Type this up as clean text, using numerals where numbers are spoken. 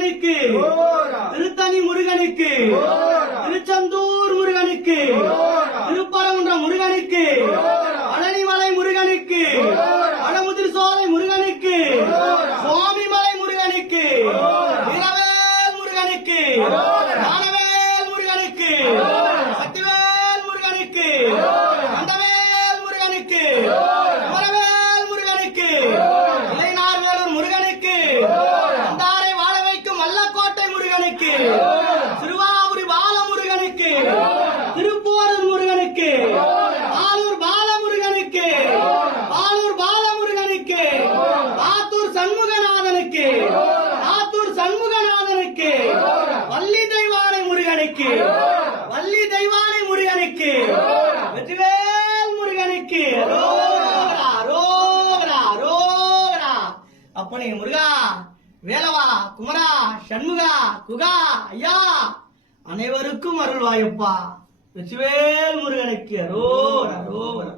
முருகனுக்கு, திருத்தணி முருகனுக்கு, திருச்செந்தூர் முருகனுக்கு, திருப்பரங்குன்றம் முருகனுக்கு, பழனிமலை முருகனுக்கு, வடமுதிர் சோலை முருகனுக்கு, சுவாமிமலை முருகனுக்கு, வீரவேல் முருகனுக்கு, ஞானவேல் முருகனுக்கு, சக்திவேல் முருகனுக்கு, கந்தவேல் முருகனுக்கு, குமரவேல் முருகனுக்கு, இளைநார்வேலூர் முருகனுக்கு, அந்தாரை வாழ வைக்கும் வல்லக்கோட்டை முருகனுக்கு, திருவாபுரி பால முருகனுக்கு, திருப்போரூர் முருகனுக்கு, ஆலூர் பால முருகனுக்கு, ஆலூர் பால முருகனுக்கு, ஆத்தூர் சண்முகநாதனுக்கு, ஆத்தூர் சண்முகநாதனுக்கு, வள்ளி தெய்வானை முருகனுக்கு, வள்ளி தெய்வானை முருகனுக்கு, வெற்றிவேல் முருகனுக்கு, ரோகரா ரோகரா ரோகரா. அப்பனே முருகா, வேலவா, குமரா, சண்முகா, குகா, ஐயா அனைவருக்கும் அருள்வாயப்பா. வெற்றிவேல் முருகனுக்கு ரோகரா ரோகரா.